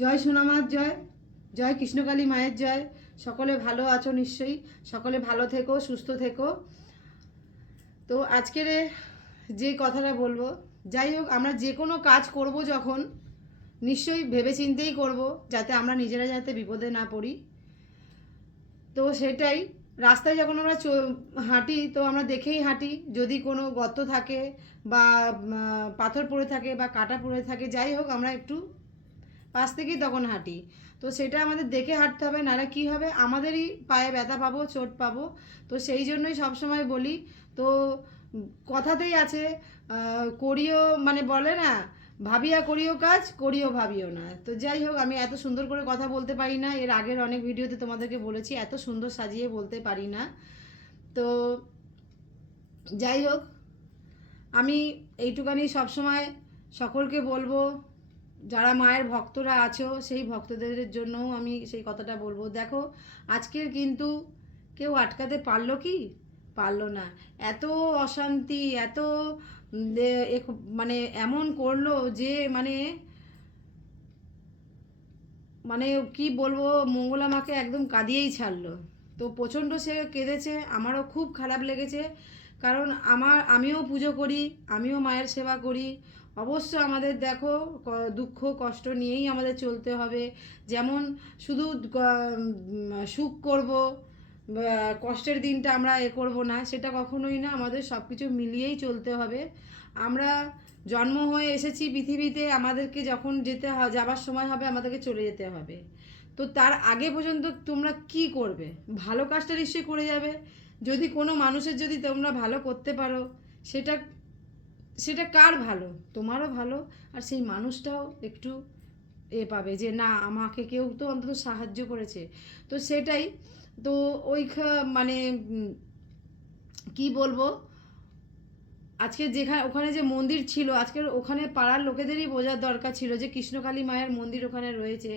জয় সোনামার জয়, জয় কৃষ্ণকালী মায়ের জয়। সকলে ভালো আছো নিশ্চয়ই, সকলে ভালো থেকো, সুস্থ থেকো। তো আজকের যে কথাটা বলবো, যাই হোক, আমরা যে কোনো কাজ করব যখন নিশ্চয়ই ভেবেচিন্তেই করব, যাতে আমরা নিজেরা যাতে বিপদে না পড়ি। তো সেটাই, রাস্তায় যখন আমরা হাঁটি তো আমরা দেখেই হাঁটি, যদি কোনো গর্ত থাকে বা পাথর পড়ে থাকে বা কাটা পড়ে থাকে, যাই হোক আমরা একটু পাশ থেকেই তখন হাঁটি। তো সেটা আমাদের দেখে হাঁটতে হবে, নাহলে কী হবে, আমাদেরই পায়ে ব্যথা পাবো, চোট পাবো। তো সেই জন্যই সবসময় বলি। তো কথাতেই আছে, করিও মানে বলে না, ভাবিয়া করিও কাজ, করিও ভাবিও না। তো যাই হোক, আমি এত সুন্দর করে কথা বলতে পারি না, এর আগের অনেক ভিডিওতে তোমাদেরকে বলেছি এত সুন্দর সাজিয়ে বলতে পারি না। তো যাই হোক, আমি এইটুকানি সবসময় সকলকে বলবো, যারা মায়ের ভক্তরা আছো সেই ভক্তদের জন্যও আমি সেই কথাটা বলবো। দেখো, আজকের কিন্তু কেউ আটকাতে পারলো কি? পারলো না। এত অশান্তি, এত মানে এমন করলো যে মানে মানে কি বলবো, মঙ্গলা মাকে একদম কাঁদিয়েই ছাড়লো। তো প্রচণ্ড সে কেঁদেছে, আমারও খুব খারাপ লেগেছে। কারণ আমিও পুজো করি, আমিও মায়ের সেবা করি। অবশ্য আমাদের দেখো, দুঃখ কষ্ট নিয়েই আমাদের চলতে হবে। যেমন শুধু সুখ করব, কষ্টের দিনটা আমরা করব না, সেটা কখনোই না। আমাদের সব কিছু মিলিয়েই চলতে হবে। আমরা জন্ম হয়ে এসেছি পৃথিবীতে, আমাদেরকে যখন যাবার সময় হবে আমাদেরকে চলে যেতে হবে। তো তার আগে পর্যন্ত তোমরা কি করবে? ভালো কাজটা নিশ্চয়ই করে যাবে। যদি কোনো মানুষের যদি তোমরা ভালো করতে পারো, সেটা সেটা কার ভালো? তোমারও ভালো। আর সেই মানুষটাও একটু পাবে যে না, আমাকে কেউ তো অন্তত সাহায্য করেছে। তো সেটাই। তো ওই মানে কি বলবো, আজকে যেখানে ওখানে যে মন্দির ছিল, আজকের ওখানে পাড়ার লোকেদেরই বোঝার দরকার ছিল যে কৃষ্ণকালী মায়ের মন্দির ওখানে রয়েছে।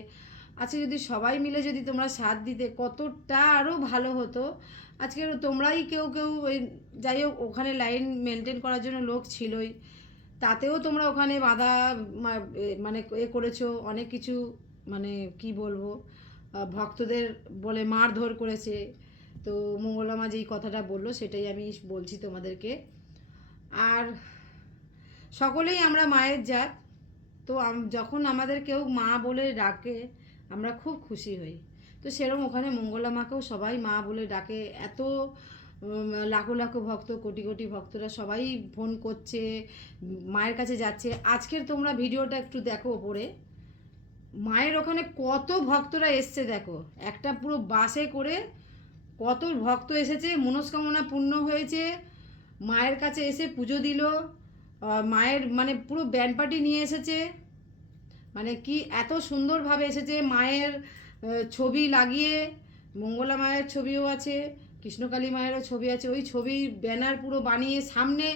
আজকে যদি সবাই মিলে যদি তোমরা সাথ দিতে, কতটা আরও ভালো হতো। আজকে তোমরাই কেউ কেউ ওই, যাই হোক, ওখানে লাইন মেনটেন করার জন্য লোক ছিলই, তাতেও তোমরা ওখানে বাধা মানে করেছো অনেক কিছু। মানে কি বলবো, ভক্তদের বলে মারধর করেছে। তো মঙ্গলা মা যেই কথাটা বললো সেটাই আমি বলছি তোমাদেরকে। আর সকলেই আমরা মায়ের জাত। তো যখন আমাদের কেউ মা বলে ডাকে, আমরা খুব খুশি হই। তো সেরকম ওখানে মঙ্গলা মাকেও সবাই মা বলে ডাকে। এত লাখো লাখো ভক্ত, কোটি কোটি ভক্তরা সবাই ফোন করছে, মায়ের কাছে যাচ্ছে। আজকের তোমরা ভিডিওটা একটু দেখো ওপরে, মায়ের ওখানে কত ভক্তরা এসছে দেখো, একটা পুরো বাসে করে কত ভক্ত এসেছে, মনস্কামনা পূর্ণ হয়েছে, মায়ের কাছে এসে পুজো দিল। মায়ের মানে পুরো ব্যান্ড পার্টি নিয়ে এসেছে, মানে কি এত সুন্দরভাবে এসেছে। মায়ের ছবি লাগিয়ে, মঙ্গলা মায়ের ছবিও আছে, কৃষ্ণকালী মায়েরও ছবি আছে, ওই ছবির ব্যানার পুরো বানিয়ে সামনে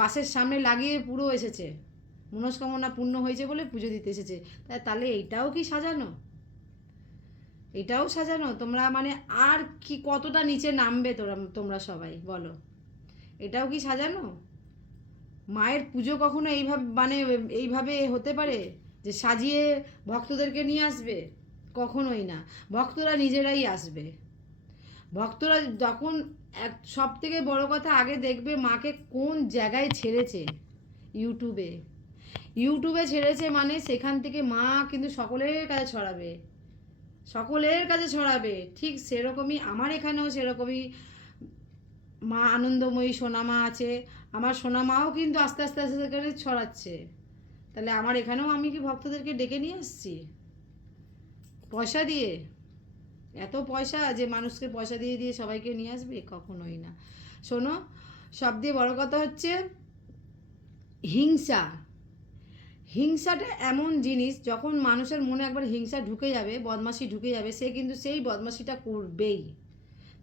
বাসের সামনে লাগিয়ে পুরো এসেছে, মনস্কামনা পূর্ণ হয়েছে বলে পুজো দিতে এসেছে। তাহলে এইটাও কি সাজানো? এটাও সাজানো তোমরা? মানে আর কি কতটা নিচে নামবে তোমরা সবাই বলো? এটাও কি সাজানো? মায়ের পুজো কখনো এইভাবে মানে এইভাবে হতে পারে যে সাজিয়ে ভক্তদেরকে নিয়ে আসবে? কখনোই না। ভক্তরা নিজেরাই আসবে। ভক্তরা যখন সব থেকে বড় কথা, আগে দেখবে মাকে কোন জায়গায় ছেড়েছে। ইউটিউবে ইউটিউবে ছেড়েছে, মানে সেখান থেকে মা কিন্তু সকলের কাছে ছড়াবে, সকলের কাছে ছড়াবে। ঠিক সেরকমই আমার এখানেও সেরকমই মা আনন্দময়ী সোনামা আছে। আমার সোনামাও কিন্তু আস্তে আস্তে আস্তে করে ছড়াচ্ছে। তাহলে আমার এখানেও আমি কি ভক্তদেরকে ডেকে নিয়ে আসছি পয়সা দিয়ে? এত পয়সা যে মানুষকে পয়সা দিয়ে দিয়ে সবাইকে নিয়ে আসবে? কখনোই না। শোনো, সব দিয়ে বড় কথা হচ্ছে হিংসা। হিংসাটা এমন জিনিস, যখন মানুষের মনে একবার হিংসা ঢুকে যাবে, বদমাশি ঢুকে যাবে, সে কিন্তু সেই বদমাশিটা করবেই।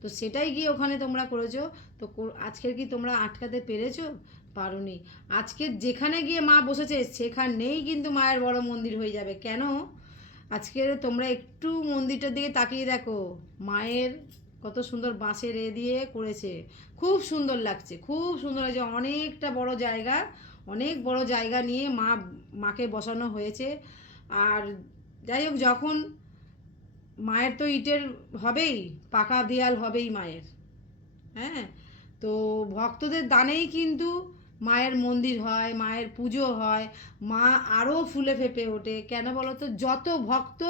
তো সেটাই গিয়ে ওখানে তোমরা করেছো। তো আজকের কি তোমরা আটকাতে পেরেছো? পারোনি। আজকে যেখানে গিয়ে মা বসেছে সেখানেই কিন্তু মায়ের বড় মন্দির হয়ে যাবে। কেন? আজকে তোমরা একটু মন্দিরটার দিকে তাকিয়ে দেখো, মায়ের কত সুন্দর বাঁশের দিয়ে করেছে, খুব সুন্দর লাগছে, খুব সুন্দর লাগছে। অনেকটা বড় জায়গা, অনেক বড় জায়গা নিয়ে মাকে বসানো হয়েছে। আর যাই হোক, যখন মায়ের তো ইটের হবেই, পাকা দেয়াল হবেই মায়ের। হ্যাঁ, তো ভক্তদের দানেই কিন্তু মায়ের মন্দির হয়, মায়ের পুজো হয়, মা আরও ফুলে ফেঁপে ওঠে। কেন বলো তো, যত ভক্ত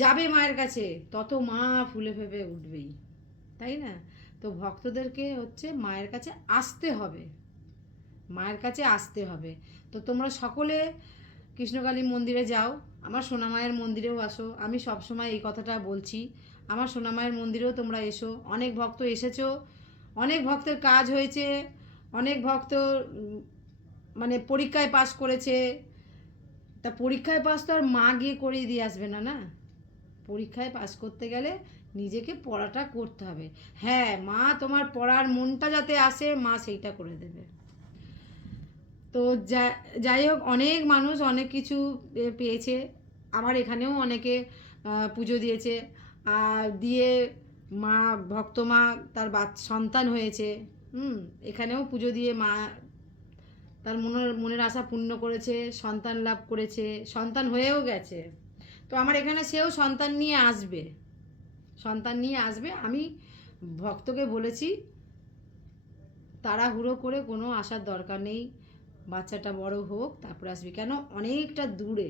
যাবে মায়ের কাছে তত মা ফুলে ফেঁপে উঠবেই, তাই না? তো ভক্তদেরকে হচ্ছে মায়ের কাছে আসতে হবে, মায়ের কাছে আসতে হবে। তো তোমরা সকলে কৃষ্ণকালী মন্দিরে যাও, আমার সোনামায়ের মন্দিরেও আসো। আমি সব সময় এই কথাটা বলছি, আমার সোনামায়ের মন্দিরেও তোমরা এসো। অনেক ভক্ত এসেছো, অনেক ভক্তের কাজ হয়েছে, অনেক ভক্ত মানে পরীক্ষায় পাশ করেছে। তা পরীক্ষায় পাস তো আর মা গিয়ে করিয়ে দিয়ে আসবে না, না? পরীক্ষায় পাস করতে গেলে নিজেকে পড়াটা করতে হবে। হ্যাঁ, মা তোমার পড়ার মনটা যাতে আসে, মা সেইটা করে দেবে। তো যাই হোক, অনেক মানুষ অনেক কিছু পেয়েছে। আমার এখানেও অনেকে পুজো দিয়েছে, আর দিয়ে মা, ভক্ত মা তার সন্তান হয়েছে। এখানেও পুজো দিয়ে মা তার মনের আশা পূর্ণ করেছে, সন্তান লাভ করেছে, সন্তান হয়েও গেছে। তো আমার এখানে সেও সন্তান নিয়ে আসবে, সন্তান নিয়ে আসবে। আমি ভক্তকে বলেছি তাড়াহুড়ো করে কোনো আসার দরকার নেই, বাচ্চাটা বড় হোক তারপর আসবি। কেন, অনেকটা দূরে,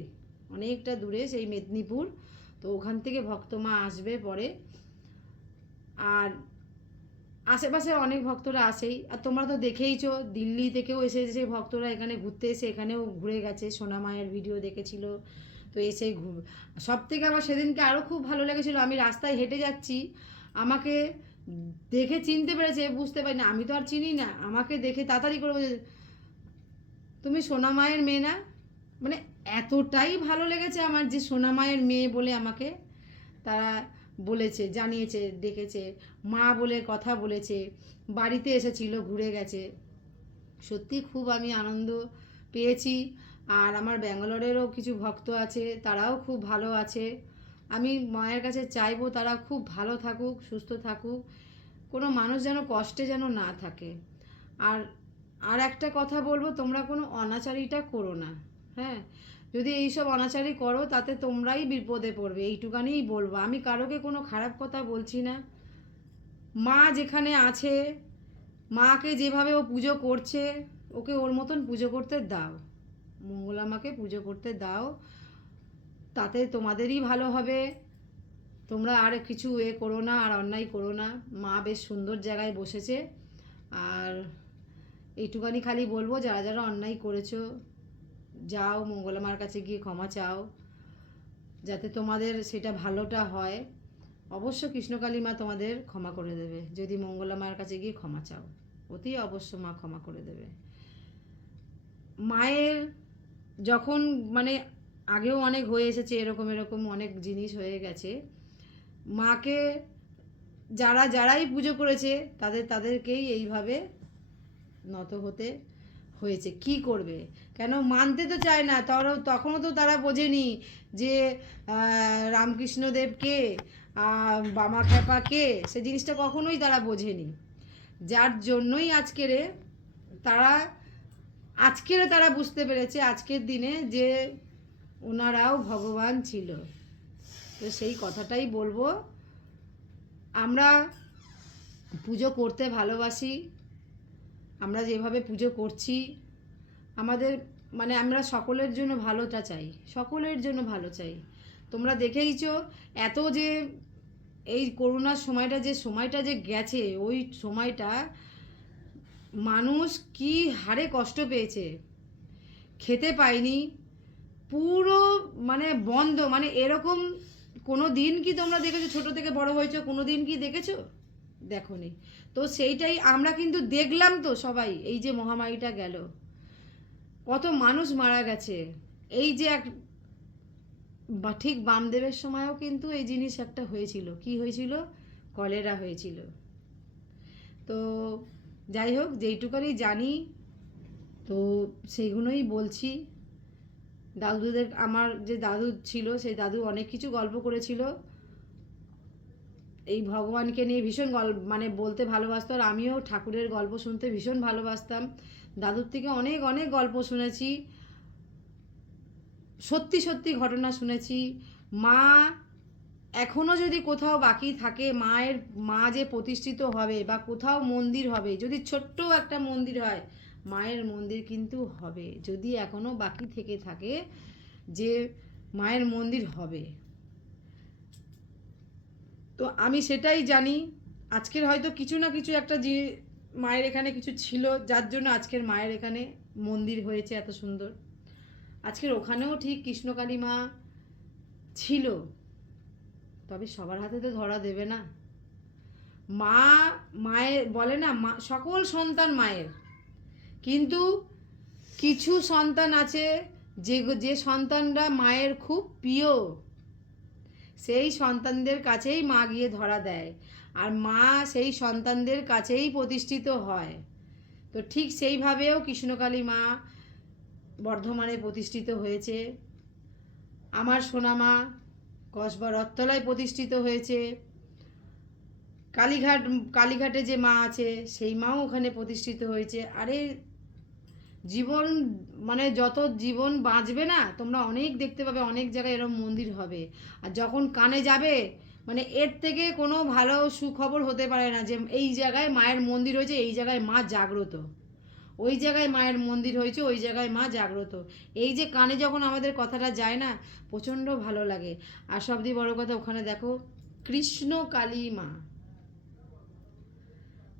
অনেকটা দূরে সেই মেদিনীপুর। তো ওখান থেকে ভক্ত মা আসবে পরে। আর আশেপাশে অনেক ভক্তরা আসেই, আর তোমরা তো দেখেইছো, দিল্লি থেকেও এসেছে ভক্তরা এখানে ঘুরতে, এসে এখানেও ঘুরে গেছে, সোনা মায়ের ভিডিও দেখেছিল। তো এসে সব থেকে আমার সেদিনকে আরও খুব ভালো লেগেছিলো, আমি রাস্তায় হেঁটে যাচ্ছি, আমাকে দেখে চিনতে পেরেছে, বুঝতে পারি না, আমি তো আর চিনি না, আমাকে দেখে তাড়াতাড়ি করে বলছে, তুমি সোনা মায়ের মেয়ে না? মানে এতটাই ভালো লেগেছে আমার যে সোনা মায়ের মেয়ে বলে আমাকে তারা বলেছে, জানিয়েছে, ডেকেছে, মা বলে কথা বলেছে, বাড়িতে এসেছিল, ঘুরে গেছে। সত্যি খুব আমি আনন্দ পেয়েছি। আর আমার ব্যাঙ্গালোরেরও কিছু ভক্ত আছে, তারাও খুব ভালো আছে। আমি মায়ের কাছে চাইবো তারা খুব ভালো থাকুক, সুস্থ থাকুক, কোনো মানুষ যেন কষ্টে যেন না থাকে। আর আর একটা কথা বলবো, তোমরা কোনো অনাচারিটা করো না। হ্যাঁ, যদি এইসব অনাচারি করো তাতে তোমরাই বিপদে পড়বে, এইটুকানিই বলবো। আমি কারোকে কোনো খারাপ কথা বলছি না। মা যেখানে আছে, মাকে যেভাবে ও পুজো করছে, ওকে ওর মতন পুজো করতে দাও, মঙ্গলা মাকে পুজো করতে দাও, তাতে তোমাদেরই ভালো হবে। তোমরা আর কিছু করো না, আর অন্যায় করো না। মা বেশ সুন্দর জায়গায় বসেছে। আর এইটুকানি খালি বলবো, যারা যারা অন্যায় করেছো, যাও মঙ্গলা মার কাছে গিয়ে ক্ষমা চাও, যাতে তোমাদের সেটা ভালোটা হয়। অবশ্য কৃষ্ণকালী মা তোমাদের ক্ষমা করে দেবে, যদি মঙ্গলা মার কাছে গিয়ে ক্ষমা চাও, অতি অবশ্য মা ক্ষমা করে দেবে। মায়ের যখন মানে আগেও অনেক হয়ে এসেছে, এরকম এরকম অনেক জিনিস হয়ে গেছে, মাকে যারাই পুজো করেছে তাদেরকেই এইভাবে নত হতে হয়েছে। কি করবে, কেন মানতে তো চায় না, তখনও তো তারা বোঝেনি যে রামকৃষ্ণদেব কে, বামা খ্যাপা কে, সে জিনিসটা কখনোই তারা বোঝেনি। যার জন্যই তারা বুঝতে পেরেছে আজকের দিনে যে ওনারাও ভগবান ছিল। তো সেই কথাটাই বলবো, আমরা পুজো করতে ভালোবাসি, আমরা যেভাবে পুজো করছি, আমাদের মানে আমরা সকলের জন্য ভালোটা চাই, সকলের জন্য ভালো চাই। তোমরা দেখেইছো, এত যে এই করোনার সময়টা যে গেছে, ওই সময়টা মানুষ কি হারে কষ্ট পেয়েছে, খেতে পায়নি, পুরো মানে বন্ধ। মানে এরকম কোনো দিন কি তোমরা দেখেছো? ছোট থেকে বড় হয়েছো, কোনো দিন কি দেখেছো? দেখোনি। তো সেইটাই আমরা কিন্তু দেখলাম তো সবাই, এই যে মহামারীটা গেল, কত মানুষ মারা গেছে। এই যে ঠিক বামদেবের সময়ও কিন্তু এই জিনিস একটা হয়েছিল। কি হয়েছিল? কলেরা হয়েছিল। তো যাই হোক, যেইটুকানি জানি তো সেইগুলোই বলছি। আমার যে দাদু ছিল, সেই দাদু অনেক কিছু গল্প করেছিল, এই ভগবানকে নিয়ে ভীষণ মানে বলতে ভালোবাসতো। আর আমিও ঠাকুরের গল্প শুনতে ভীষণ ভালোবাসতাম, দাদুর থেকে অনেক অনেক গল্প শুনেছি। সত্যি সত্যি ঘটনা শুনেছি। মা এখনও যদি কোথাও বাকি থাকে, মা যে প্রতিষ্ঠিত হবে বা কোথাও মন্দির হবে, যদি ছোট্ট একটা মন্দির হয়, মায়ের মন্দির কিন্তু হবে, যদি এখনও বাকি থেকে থাকে যে মায়ের মন্দির হবে। তো আমি সেটাই জানি। আজকের হয়তো কিছু না কিছু একটা যে মায়ের এখানে কিছু ছিল, যার জন্য আজকের মায়ের এখানে মন্দির হয়েছে এত সুন্দর। আজকের ওখানেও ঠিক কৃষ্ণকালী মা ছিল, তবে সবার হাতে তো ধরা দেবে না। মা, মায়ের বলে না, মা সকল সন্তান মায়ের, কিন্তু কিছু সন্তান আছে যে যে সন্তানরা মায়ের খুব প্রিয়, সেই সন্তানদের কাছেই মা গিয়ে ধরা দেয়, আর মা সেই সন্তানদের কাছেই প্রতিষ্ঠিত হয়। তো ঠিক সেইভাবেও কৃষ্ণকালী মা বর্ধমানে প্রতিষ্ঠিত হয়েছে। আমার সোনামা কসবা রথতলায় প্রতিষ্ঠিত হয়েছে। কালীঘাটে যে মা আছে সেই মাও ওখানে প্রতিষ্ঠিত হয়েছে। আরে জীবন, মানে যত জীবন বাঁচবে না, তোমরা অনেক দেখতে পাবে, অনেক জায়গায় এরকম মন্দির হবে। আর যখন কানে যাবে, মানে এর থেকে কোনো ভালো সুখবর হতে পারে না যে এই জায়গায় মায়ের মন্দির হয়েছে, এই জায়গায় মা জাগ্রত, ওই জায়গায় মায়ের মন্দির হয়েছে, ওই জায়গায় মা জাগ্রত। এই যে কানে যখন আমাদের কথাটা যায় না, প্রচণ্ড ভালো লাগে। আর সবথেকে বড় কথা, ওখানে দেখো কৃষ্ণ কালী মা,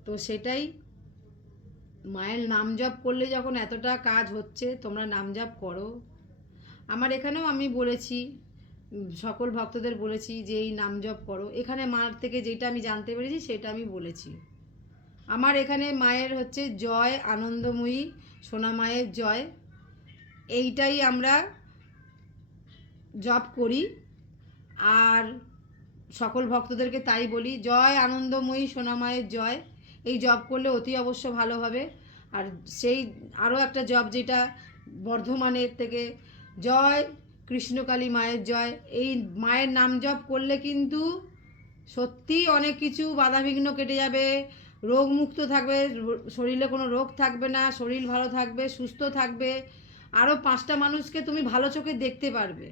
তো সেটাই। মায়ের নাম জপ করলে যখন এতটা কাজ হচ্ছে, তোমরা নাম জপ করো। আমার এখানেও আমি বলেছি, সকল ভক্তদের বলেছি যে এই নাম জপ করো। এখানে মার থেকে যেটা আমি জানতে পেরেছি সেটা আমি বলেছি। আমার এখানে মায়ের হচ্ছে জয় আনন্দময়ী, সোনা মায়ের জয়, এইটাই আমরা জপ করি। আর সকল ভক্তদেরকে তাই বলি, জয় আনন্দময়ী সোনা মায়ের জয়, এই জপ করলে অতি অবশ্য ভালো হবে। আর সেই আরও একটা জপ যেটা বর্ধমানের থেকে, জয় কৃষ্ণকালী মায়ের জয়, এই মায়ের নাম জপ করলে কিন্তু সত্যি অনেক কিছু বাধাবিঘ্ন কেটে যাবে, রোগমুক্ত থাকবে, শরীরে কোনো রোগ থাকবে না, শরীর ভালো থাকবে, সুস্থ থাকবে, আরও 5টা মানুষকে তুমি ভালো চোখে দেখতে পারবে।